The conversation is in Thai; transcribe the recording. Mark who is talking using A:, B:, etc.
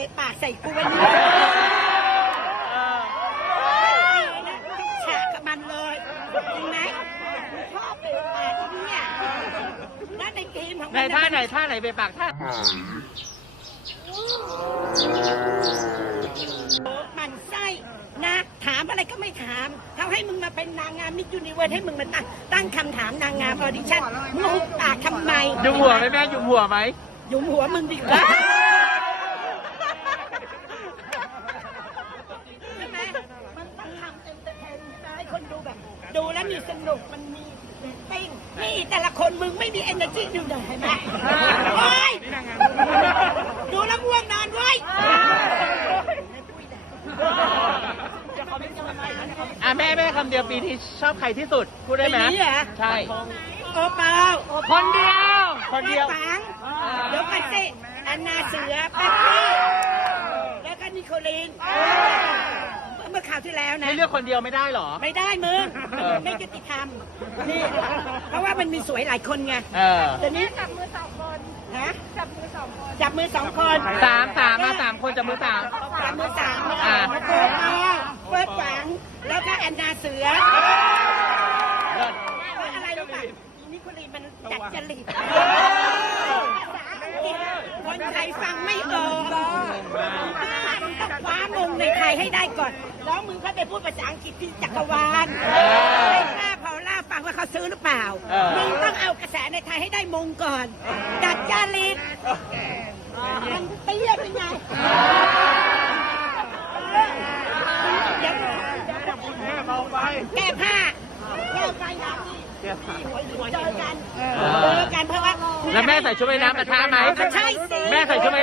A: ะปากใส่กูวันนี้ฉากกับมันเลยจริงไหมชอบเปะปากที่เนี่ยนั่นในเกมของมัน
B: ท่าไหนไปปากท่า
A: มันไส้นะถามอะไรก็ไม่ถามเขาให้มึงมาเป็นนางงามมิสยูนิเวิร์สให้มึงมาตั้งคำถามนางงามออดิชั่นมึงหุบปากทำไม
B: ยุมหัวไหมแม่ยุมหัวไหม
A: หยุมหัวมึงดีกว่าใช่ไหมมันต้องทำเต็มให้คนดูแบบดูแล้วมีสนุกมันมีติ้งนี่แต่ละคนมึงไม่มี energy ดูหน่อยเห็นไหมโอ้ยดูแล้วง่วงนอนไว้
B: แม่คำเดียวปีที่ชอบใครที่สุดพูดได้ไหม
A: ปีนี้เหรอ
B: ใช่
A: โอเปา
B: คนเดียวคนเดียว
A: ฝังเดี๋ยวกันสิอันนาเสือแป๊บปี้แล้วก็นิโคลีนเมื่อข่าวที่แล้วนะ
B: ให้เลือกคนเดียวไม่ได้หรอ
A: ไม่ได้มึงไม่ยุติธรรมนี่เพราะว่ามันมีสวยหลายคนไงตอนนี้จับมือสองคนฮะจับมือสองคนจับมือสองคน
B: สามมาสามคนจับมือสาม
A: จับมือสามมาโกมาเฟิร์สฝังแล้วก็แอนนาเสือว่าอะไรรู้ป่ะนิโคลีมันจัดจริตคนไทยฟังไม่ออกต้องคว้ามงในไทยให้ได้ก่อนแล้วมึงเขาไปพูดภาษาอังกฤษที่จักรวาลให้ข้าพอล่าฟังว่าเขาซื้อหรือเปล่ามึงต้องเอากระแสในไทยให้ได้มงก่อนดัดจริตมันเตี้ยเป็นไงเดี๋ยวแก้ผ้าแก้ไฟหลังเจอกันเพราะว่า
B: แล้วแม่ใส่ชุดว่ายน้ำกับท่าไหม
A: ใช่สิ
B: แม่ใส่ชุดว่าย